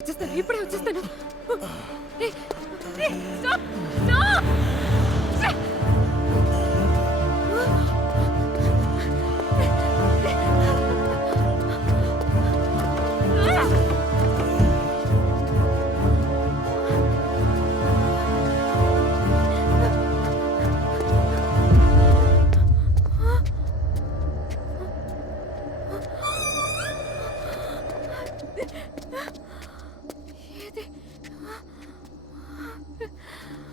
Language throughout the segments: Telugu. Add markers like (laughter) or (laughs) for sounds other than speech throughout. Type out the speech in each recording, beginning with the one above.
వచ్చేస్తాను ఇప్పుడే వచ్చేస్తాను ఏయ్, ఏయ్, stop, stop! ఛే! ఏది? ఇక్కడ ఏం జరుగుతుంది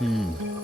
嗯。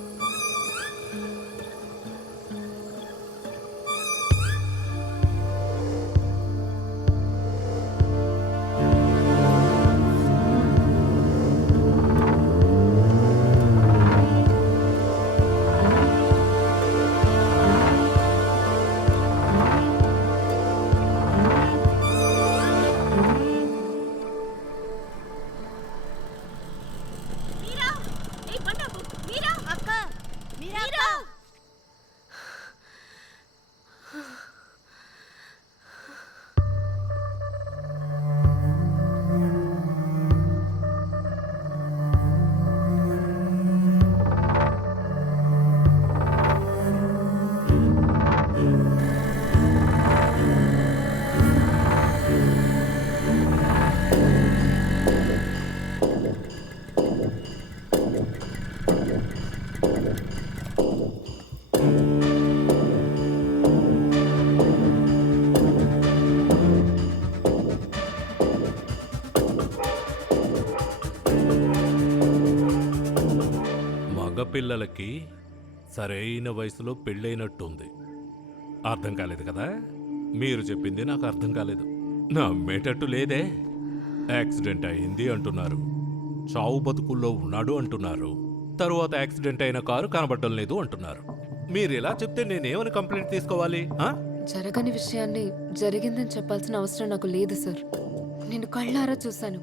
మగపిల్లలకి సరైన వయసులో పెళ్ళైనట్టుంది. అర్థం కాలేదు కదా? మీరు చెప్పింది నాకు అర్థం కాలేదు. నమ్మేటట్టు లేదే. యాక్సిడెంట్ అయింది అంటున్నారు. చావు బతుకుల్లో ఉన్నాడు అంటున్నారు. తరువాత యాక్సిడెంట్ అయిన కారు కనబడటం లేదు అంటున్నారు. మీరు ఇలా చెప్తే నేనేమని కంప్లైంట్ తీసుకోవాలి? జరగని విషయాన్ని జరిగిందని చెప్పాల్సిన అవసరం నాకు లేదు సార్. నేను కళ్ళారా చూశాను.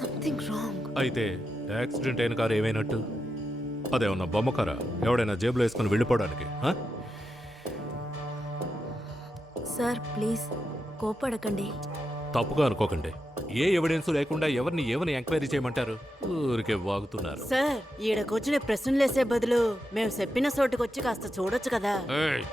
సంథింగ్ రాంగ్ అయితే యాక్సిడెంట్ అయిన కారు ఏమైనట్టు? అదేమన్నా బొమ్మ కారా? ఎవడైనా జేబులో వేసుకుని వెళ్ళిపోవడానికి? సార్ ప్లీజ్ కోపడకండి తప్పుగా అనుకోకండి. ఏ ఎవిడెన్స్ లేకుండా ఎవరిని ఏమని ఎంక్వైరీ చేయమంటారు? ఊరికే వాగుతున్నారు. సార్ ఈడకొచ్చిన ప్రశ్నలేసే బదులు మేము చెప్పిన చోటుకొచ్చి కాస్త చూడొచ్చు కదా.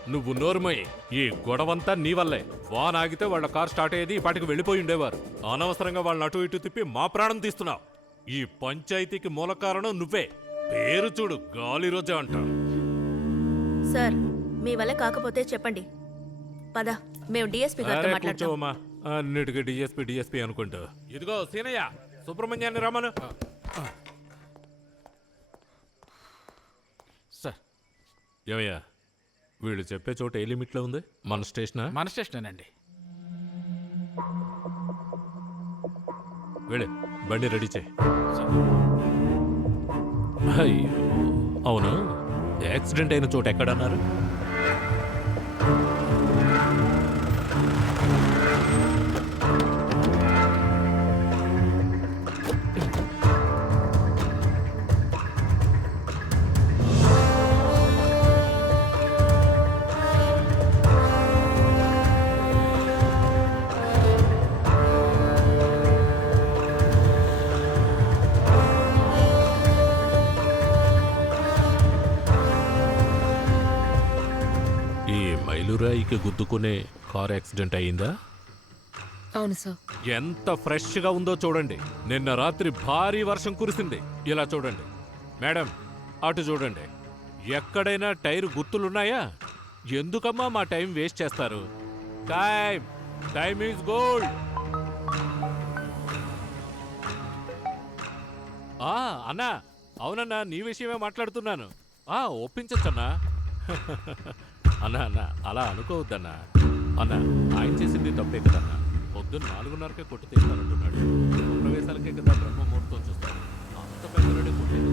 నువ్వు నోరుమై. ఈ గొడవంతా నీ వల్లే. వాన్ ఆగితే వాళ్ళ కార్ స్టార్ట్ అయ్యేది ఈ పాటికి వెళ్ళిపోయి ఉండేవారు. అనవసరంగా వాళ్ళని అటు ఇటు తిప్పి మా ప్రాణం తీస్తున్నావు. ఈ పంచాయతీకి మూల కారణం నువ్వే. పేరు చూడు గాలి రోజా అంట. సార్ మీ వల్ల కాకపోతే చెప్పండి. పద మేము డిఎస్పీ గారితో మాట్లాడతాం అన్నిటికీ డిఎస్పీ డిఎస్పీ అనుకుంటూ. ఇదిగో సీనయ్య సుబ్రహ్మణ్యాన్ని రమ్మను. సార్. ఏమయ్యా వీళ్ళు చెప్పే చోట ఏ లిమిట్లో ఉంది? మన స్టేషనా? మన స్టేషనేనండి. వెళ్ళి. బండి రెడీ చేయి. అయ్యో. అవును. యాక్సిడెంట్ అయిన చోట ఎక్కడన్నారు? మైలురాయికి గుద్దుకునే కార్ యాక్సిడెంట్ అయిందా అవును సార్. ఎంత ఫ్రెష్గా ఉందో చూడండి. నిన్న రాత్రి భారీ వర్షం కురిసింది. ఇలా చూడండి. మేడం అటు చూడండి. ఎక్కడైనా టైర్ గుర్తులున్నాయా ఎందుకమ్మా మా టైం వేస్ట్ చేస్తారు? Time time is gold. ఆ అన్నా అవునన్నా నీ విషయమే మాట్లాడుతున్నాను. ఆ ఒప్పించచ్చన్నా. (laughs) అన్నా అన్నా అలా అనుకోవద్దన్నా. అన్నా ఆయన చేసింది తప్పే కదన్నా. పొద్దున్న నాలుగున్నరకే కొట్టి తీస్తానంటున్నాడు. ప్రవేశాలకే కదా బ్రహ్మముహూర్తం చూస్తాను. అంత పెద్దలుడే కొట్టేది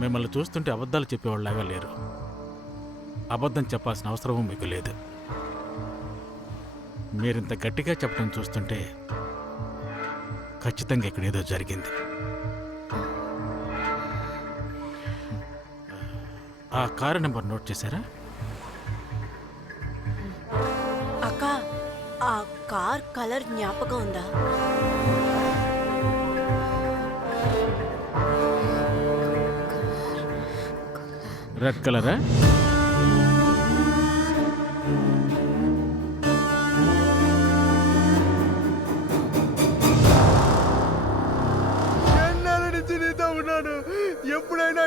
మిమ్మల్ని చూస్తుంటే అబద్ధాలు చెప్పేవాళ్ళలాగా లేరు. అబద్ధం చెప్పాల్సిన అవసరం మీకు లేదు. మీరింత గట్టిగా చెప్పడం చూస్తుంటే ఖచ్చితంగా ఇక్కడ ఏదో జరిగింది. ఆ కారు నెంబర్ నోట్ చేశారా? అక్క ఆ కార్ కలర్ జ్ఞాపకం ఉందా? రెడ్ కలరా?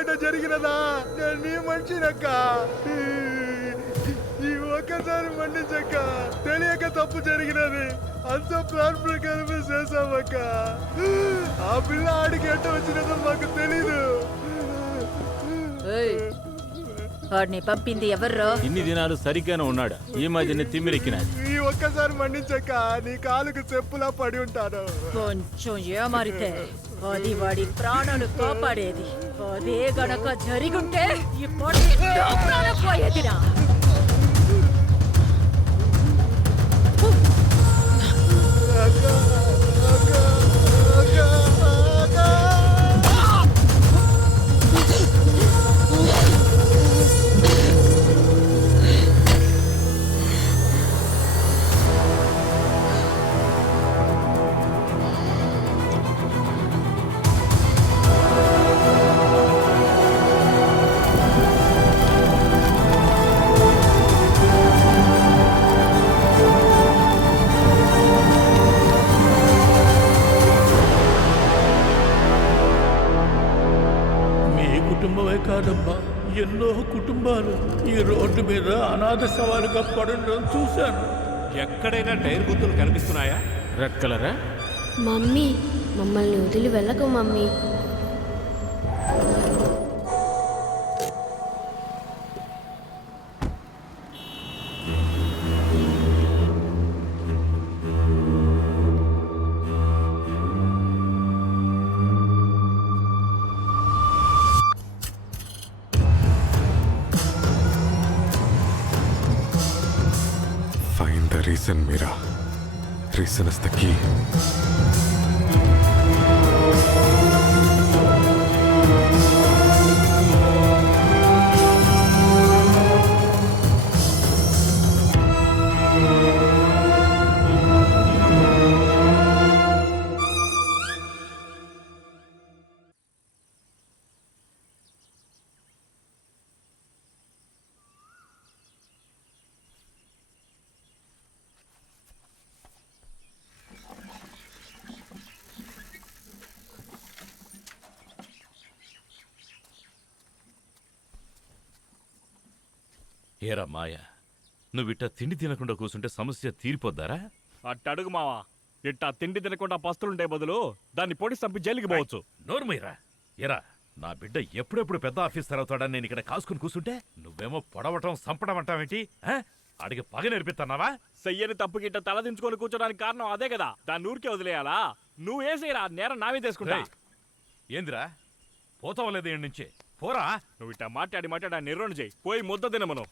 ఇట్లా జరిగినదా? నేను నీ మనిషినక్క. ఈ ఒక్కసారి మన్నించక్క. తెలియక తప్పు జరిగినది. అంత ప్లాన్ ప్రకారమే చేసామక్క ఆ పిల్ల ఆడికి ఎట్ట వచ్చినదో మాకు తెలీదు. వాడిని పంపింది ఎవర్రో? ఇన్ని దినాలు సరిగ్గానే ఉన్నాడు? ఈ మధ్యన తిమ్మిరెక్కినాడు. ఈ ఒక్కసారి మన్నించక్క నీ కాలుకు చెప్పులా పడి ఉంటాను. కొంచెం ఏమారితే. అది వాడి ప్రాణాలు కాపాడేది. అదే గనక జరిగుంటే ఇప్పుడు నా ప్రాణం పోయేదిరా అక్క అక్క అనాథ సవాలుగా పడడం చూశాను. ఎక్కడైనా టైర్ గుర్తులు కనిపిస్తున్నాయా? రెడ్ కలరా మమ్మీ మమ్మల్ని వదిలి వెళ్ళకు mummy. Reason Meera reason is the key ఏరా మాయ నువ్విట్ట తిండి తినకుండా కూర్చుంటే సమస్య తీరిపోద్దారా? అట్టడుగు మావా ఇట్టా తిండి తినకుండా పస్తులుంటే బదులు దాన్ని పొడి చంపి జైలుకి పోవచ్చు. నోర్మయ్యరా. ఎరా నా బిడ్డ ఎప్పుడెప్పుడు పెద్ద ఆఫీసర్ అవుతాడని నేను ఇక్కడ కాసుకుని కూర్చుంటే నువ్వేమో పొడవటం సంపడం అంటావేంటి? అడిగి పగ నేర్పిస్తున్నావా చెయ్యని తప్పుకి ఇట్ట తల దించుకొని కూర్చోడానికి కారణం అదే కదా. దాన్ని ఊరికే వదిలేయాలా? నువ్వు వేసేయరా నేరం నావే తీసుకుంటా ఏందిరా? పోతావు లేదు ఈడ నుంచి? పోరా? నువ్వు ఇట్ట మాట్లాడి మాట్లాడి నిర్వహణ చేయి. పోయి ముద్ద తినమను.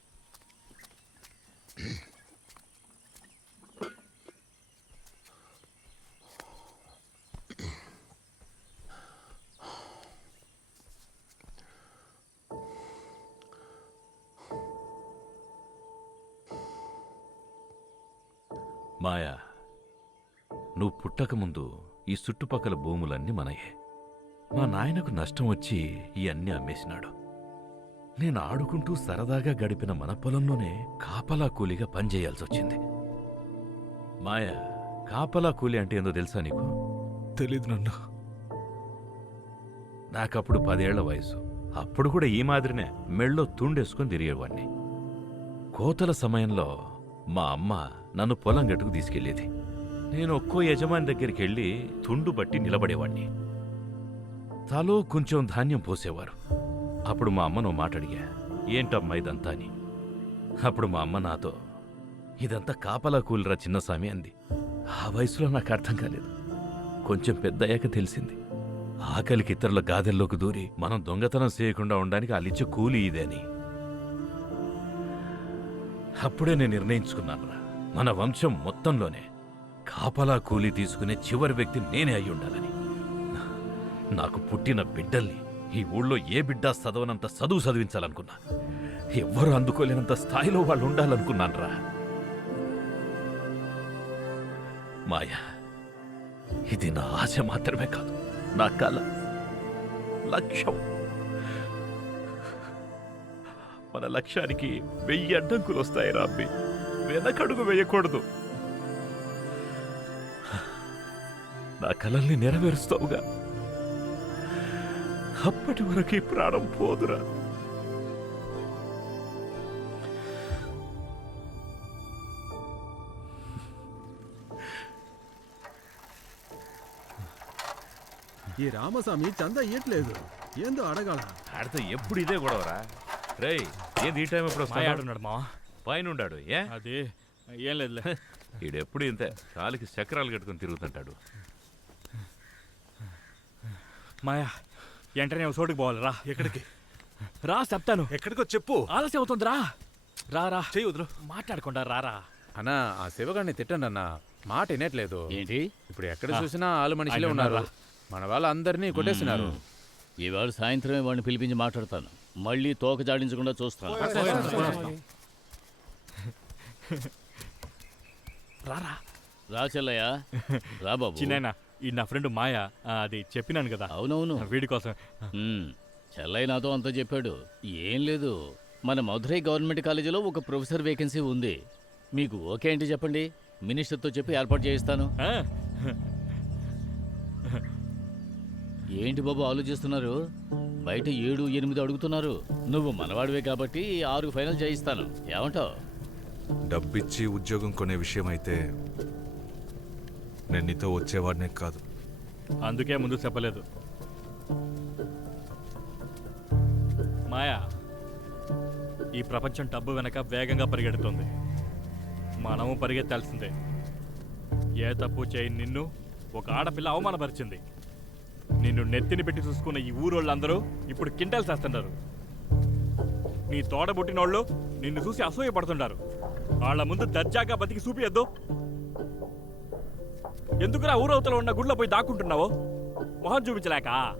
మాయా నువ్వు పుట్టకముందు ఈ చుట్టుపక్కల భూములన్నీ మనయే. మా నాయనకు నష్టం వచ్చి ఈ అన్నీ అమ్మేసినాడు. నేను ఆడుకుంటూ సరదాగా గడిపిన మన పొలంలోనే కాపలా కూలిగా పనిచేయాల్సి వచ్చింది మాయా కాపలా కూలి అంటే ఏందో తెలుసా నీకు? తెలీదు నాన్న. నాకప్పుడు పదేళ్ళ వయసు. అప్పుడు కూడా ఈ మాదిరినే మెళ్ళో తుండేసుకొని తిరిగేవాణ్ణి. కోతల సమయంలో మా అమ్మ నన్ను పొలం గట్టుకు తీసుకెళ్ళేది నేను ఒక్కో యజమాని దగ్గరికి వెళ్ళి తుండు బట్టి నిలబడేవాణ్ణి. తలో కొంచెం ధాన్యం పోసేవారు. అప్పుడు మా అమ్మను మాట్లాడిగా ఏంటమ్మా ఇదంతా అని. అప్పుడు మా అమ్మ నాతో ఇదంతా కాపలా కూలిరా చిన్నస్వామి అంది. ఆ వయసులో నాకు అర్థం కాలేదు. కొంచెం పెద్దయ్యాక తెలిసింది. ఆకలికి ఇతరుల గాదెల్లోకి దూరి మనం దొంగతనం చేయకుండా ఉండడానికి వాళ్ళిచ్చే కూలి ఇదే అని. అప్పుడే నేను నిర్ణయించుకున్నానురా మన వంశం మొత్తంలోనే కాపలా కూలి తీసుకునే చివరి వ్యక్తి నేనే అయి ఉండాలని నాకు పుట్టిన బిడ్డల్ని ఈ ఊళ్ళో ఏ బిడ్డ చదవనంత చదువు చదివించాలనుకున్నా? ఎవ్వరు అందుకోలేనంత స్థాయిలో వాళ్ళు ఉండాలనుకున్నానురా మాయా ఇది నా ఆశ మాత్రమే కాదు. నా కళ లక్ష్యం. మన లక్ష్యానికి వెయ్యి అడ్డంకులు వస్తాయి రాబ్బి వెనకడుగు వేయకూడదు. నా కలల్ని నెరవేరుస్తావుగా. అప్పటి వరకు ప్రాణం పోదురా. ఈ రామస్వామి చందా ఇయ్యట్లేదు. ఏందో అడగాల. ఆడితే ఎప్పుడు ఇదే గొడవరా? రేయ్ ఏంది ఈ టైం ఎప్పుడు వస్తాడు ఆడున్నాడు మావా. పైన ఉండాడు ఏ? అది ఏం లేదులే. ఈడెప్పుడు ఇంతే? కాలికి చక్రాలు కట్టుకొని తిరుగుతుంటాడు. మాయా వెంటనే ఒక చోటుకి పోవాలి రా. ఎక్కడికి? రా చెప్తాను. ఎక్కడికో చెప్పు. ఆలస్యం అవుతుంది రా రా. రా చెయ్యి వదులు. మాట్లాడకుండా రారా అన్నా ఆ శివగాడిని తిట్టండి అన్న. మాట వినట్లేదు. ఏంటి? ఇప్పుడు ఎక్కడ. చూసినా ఆలు మనుషులే ఉన్నారు? మన వాళ్ళందరినీ కొట్టేస్తున్నారు. ఇవాళ సాయంత్రమే వాడిని పిలిపించి మాట్లాడతాను. మళ్ళీ తోక జాడించకుండా చూస్తాను. రారా రా చెల్లయ్య. రా బాబు. చిన్న ఈ నా ఫ్రెండ్ మాయా ఆ, అది చెప్పినాను కదా. అవునవును. వీడి కోసం. ఉమ్, చెల్లయ్య నాతో అంతా చెప్పాడు. ఏం లేదు మన మధురై గవర్నమెంట్ కాలేజీలో ఒక ప్రొఫెసర్ వేకెన్సీ ఉంది. మీకు ఓకే ఏంటి చెప్పండి మినిస్టర్తో చెప్పి ఏర్పాటు చేయిస్తాను. ఆ, ఏంటి బాబు ఆలోచిస్తున్నారు? బయట ఏడు ఎనిమిది అడుగుతున్నారు. నువ్వు మనవాడివే కాబట్టి ఆరు ఫైనల్ చేయిస్తాను. ఏమంటావు? డబ్బిచ్చి ఉద్యోగం కొనే విషయం అయితే నేను నీతో వచ్చేవాడినే కాదు. అందుకే ముందు చెప్పలేదు. మాయా ఈ ప్రపంచం డబ్బు వెనక వేగంగా పరిగెడుతుంది. మనము పరిగెత్తాల్సిందే. ఏ తప్పు చేయి నిన్ను ఒక ఆడపిల్ల అవమానపరిచింది. నిన్ను నెత్తిని పెట్టి చూసుకున్న ఈ ఊరోళ్ళందరూ ఇప్పుడు కింటలు చేస్తున్నారు నీ తోడబుట్టినోళ్ళు నిన్ను చూసి అసూయపడుతుంటారు. వాళ్ళ ముందు దర్జాగా బతికి చూపియద్దు. ఎందుకురా ఊరవతల ఉన్న గుడిలో పోయి దాక్కుంటున్నావు? మొహం చూపించలేక.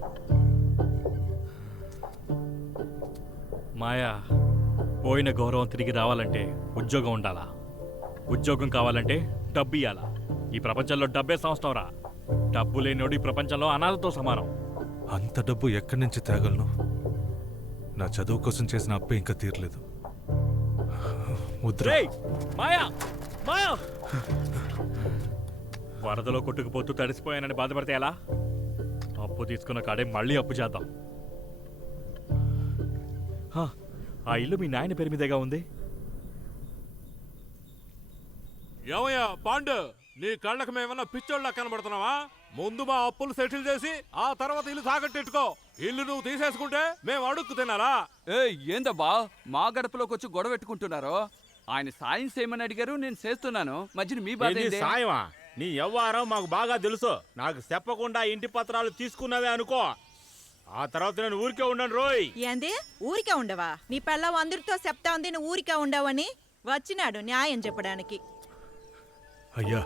మాయా పోయిన గౌరవం తిరిగి రావాలంటే ఉద్యోగం ఉండాలా? ఉద్యోగం కావాలంటే డబ్బు ఇయ్యాలా? ఈ ప్రపంచంలో డబ్బే సంవత్సరం రా. డబ్బు లేనివాడు ఈ ప్రపంచంలో అనాథతో సమానం. అంత డబ్బు ఎక్కడి నుంచి తేగలను నా చదువు కోసం చేసిన అప్పే ఇంకా తీరలేదు. ముద్ర. మాయా మాయా. వరదలో కొట్టుకుపోతూ తడిసిపోయానని బాధపడితే ఎలా? అప్పు తీసుకున్న కాడే మళ్ళీ అప్పు చేద్దాం. హ, ఆ ఇల్లు మీ నాయన పేరు మీదేగా ఉంది? ఏమయ్యా పాండు నీ కళ్ళకు మేమన్నా పిచ్చోళ్ళ కనబడుతున్నావా? ముందు మా అప్పులు సెటిల్ చేసి ఆ తర్వాత ఇల్లు తాకట్టెట్టుకో. ఇల్లు నువ్వు తీసేసుకుంటే మేము అడుక్కు తినాలా? ఏ ఏందబ్బా? మా గడపలోకి వచ్చి గొడవ పెట్టుకుంటున్నారు? ఆయన సాయం చేయమని అడిగారు నేను చేస్తున్నాను. మధ్యన మీ బాధ? సాయమా? నీ వ్యవహారం మాకు బాగా తెలుసు. నాకు చెప్పకుండా ఇంటి పత్రాలు తీసుకున్నవే అనుకో. ఆ తర్వాత నేను ఊరికే ఉండను రోయ్. ఏంది? ఊరికే ఉండవా? నీ పెళ్ళం అందరితో చెప్తా ఉంది నువ్వు ఊరికే ఉండవని వచ్చినాడు న్యాయం చెప్పడానికి. అయ్యా.